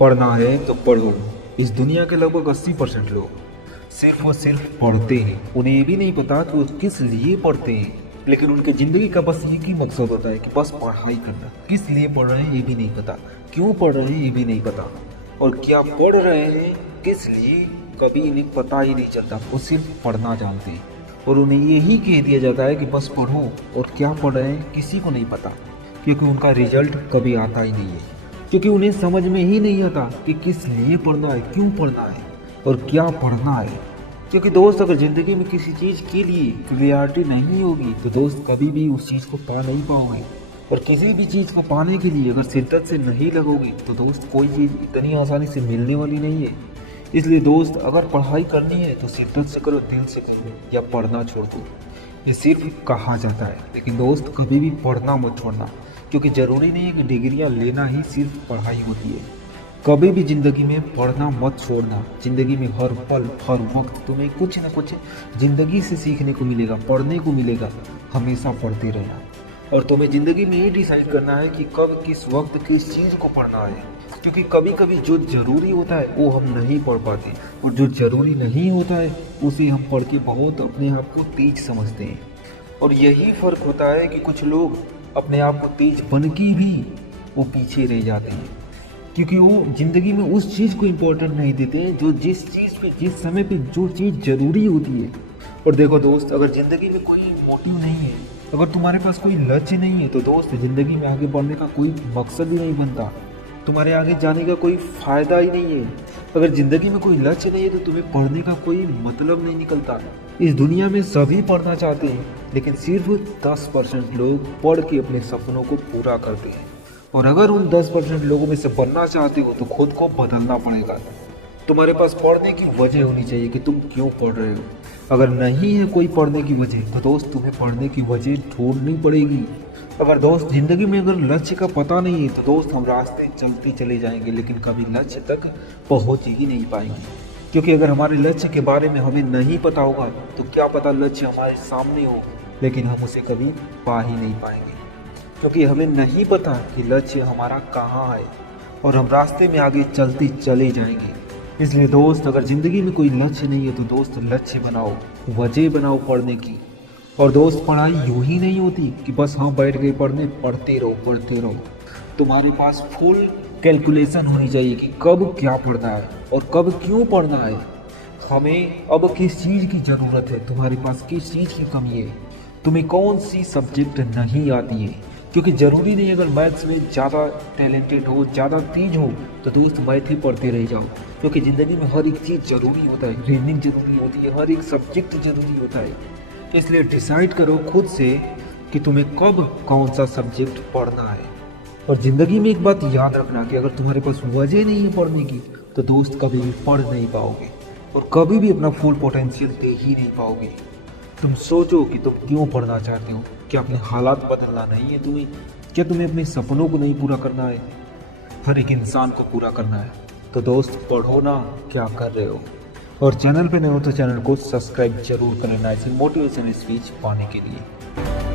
पढ़ना है तो पढ़ो। इस दुनिया के लगभग 80% लोग सिर्फ और सिर्फ पढ़ते हैं। उन्हें ये भी नहीं पता कि वो किस लिए पढ़ते हैं, लेकिन उनके जिंदगी का बस एक ही मकसद होता है कि बस पढ़ाई करना। किस लिए पढ़ रहे हैं ये भी नहीं पता, क्यों पढ़ रहे हैं ये भी नहीं पता, और क्या पढ़ रहे हैं किस लिए कभी इन्हें पता ही नहीं चलता। वो सिर्फ पढ़ना जानते हैं और उन्हें यही कह दिया जाता है कि बस पढ़ो, और क्या पढ़ रहे हैं किसी को नहीं पता, क्योंकि उनका रिजल्ट कभी आता ही नहीं है। क्योंकि उन्हें समझ में ही नहीं आता कि किस लिए पढ़ना है, क्यों पढ़ना है और क्या पढ़ना है। क्योंकि दोस्त, अगर ज़िंदगी में किसी चीज़ के लिए क्लियरिटी नहीं होगी तो दोस्त कभी भी उस चीज़ को पा नहीं पाओगे। और किसी भी चीज़ को पाने के लिए अगर शिद्दत से नहीं लगोगे तो दोस्त कोई चीज़ इतनी आसानी से मिलने वाली नहीं है। इसलिए दोस्त, अगर पढ़ाई करनी है तो शिद्दत से करो, दिल से करो, या पढ़ना छोड़ दो। ये सिर्फ कहा जाता है, लेकिन दोस्त कभी भी पढ़ना मत छोड़ना, क्योंकि ज़रूरी नहीं है कि डिग्रियां लेना ही सिर्फ पढ़ाई होती है। कभी भी ज़िंदगी में पढ़ना मत छोड़ना। ज़िंदगी में हर पल हर वक्त तुम्हें कुछ न कुछ ज़िंदगी से सीखने को मिलेगा, पढ़ने को मिलेगा। हमेशा पढ़ते रहना, और तुम्हें ज़िंदगी में ये डिसाइड करना है कि कब किस वक्त किस चीज़ को पढ़ना है। क्योंकि कभी कभी जो ज़रूरी होता है वो हम नहीं पढ़ पाते, और जो ज़रूरी नहीं होता है उसे हम पढ़ के बहुत अपने आप को तेज समझते हैं। और यही फ़र्क होता है कि कुछ लोग अपने आप को तेज बन के भी वो पीछे रह जाते हैं, क्योंकि वो ज़िंदगी में उस चीज़ को इम्पोर्टेंट नहीं देते जो जिस चीज़ पे जिस समय पे जो चीज़ ज़रूरी होती है। और देखो दोस्त, अगर ज़िंदगी में कोई मोटिव नहीं है, अगर तुम्हारे पास कोई लक्ष्य नहीं है तो दोस्त ज़िंदगी में आगे बढ़ने का कोई मकसद ही नहीं बनता, तुम्हारे आगे जाने का कोई फ़ायदा ही नहीं है। अगर ज़िंदगी में कोई लक्ष्य नहीं है तो तुम्हें पढ़ने का कोई मतलब नहीं निकलता। इस दुनिया में सभी पढ़ना चाहते हैं, लेकिन सिर्फ 10% लोग पढ़ के अपने सपनों को पूरा करते हैं। और अगर उन 10% लोगों में से बनना चाहते हो तो खुद को बदलना पड़ेगा। तुम्हारे पास पढ़ने की वजह होनी चाहिए कि तुम क्यों पढ़ रहे हो। अगर नहीं है कोई पढ़ने की वजह तो दोस्त तुम्हें पढ़ने की वजह ढूंढनी पड़ेगी। अगर दोस्त ज़िंदगी में अगर लक्ष्य का पता नहीं है तो दोस्त हम रास्ते चलते चले जाएंगे, लेकिन कभी लक्ष्य तक पहुंच ही नहीं पाएंगे। क्योंकि अगर हमारे लक्ष्य के बारे में हमें नहीं पता होगा तो क्या पता लक्ष्य हमारे सामने हो, लेकिन हम उसे कभी पा ही नहीं पाएंगे, क्योंकि हमें नहीं पता कि लक्ष्य हमारा कहाँ है, और हम रास्ते में आगे चलते चले जाएंगे। इसलिए दोस्त, अगर ज़िंदगी में कोई लक्ष्य नहीं है तो दोस्त लक्ष्य बनाओ, वजह बनाओ पढ़ने की। और दोस्त, पढ़ाई यूं ही नहीं होती कि बस हाँ बैठ गए पढ़ने, पढ़ते रहो पढ़ते रहो। तुम्हारे पास फुल कैलकुलेशन होनी चाहिए कि कब क्या पढ़ना है और कब क्यों पढ़ना है। हमें अब किस चीज़ की ज़रूरत है, तुम्हारे पास किस चीज़ की कमी है, तुम्हें कौन सी सब्जेक्ट नहीं आती है। क्योंकि ज़रूरी नहीं अगर मैथ्स में ज़्यादा टैलेंटेड हो, ज़्यादा तेज हो तो दोस्त मैथ ही पढ़ते रह जाओ। क्योंकि ज़िंदगी में हर एक चीज़ ज़रूरी होता है, रीजनिंग ज़रूरी होती है, हर एक सब्जेक्ट ज़रूरी होता है। इसलिए डिसाइड करो खुद से कि तुम्हें कब कौन सा सब्जेक्ट पढ़ना है। और ज़िंदगी में एक बात याद रखना कि अगर तुम्हारे पास वजह नहीं है पढ़ने की तो दोस्त कभी भी पढ़ नहीं पाओगे, और कभी भी अपना फुल पोटेंशियल दे ही नहीं पाओगे। तुम सोचो कि तुम क्यों पढ़ना चाहते हो। क्या अपने हालात बदलना नहीं है तुम्हें? क्या तुम्हें अपने सपनों को नहीं पूरा करना है? हर एक इंसान को पूरा करना है। तो दोस्त पढ़ो ना, क्या कर रहे हो। और चैनल पे नए हो तो चैनल को सब्सक्राइब जरूर करना, ऐसी मोटिवेशन स्पीच पाने के लिए।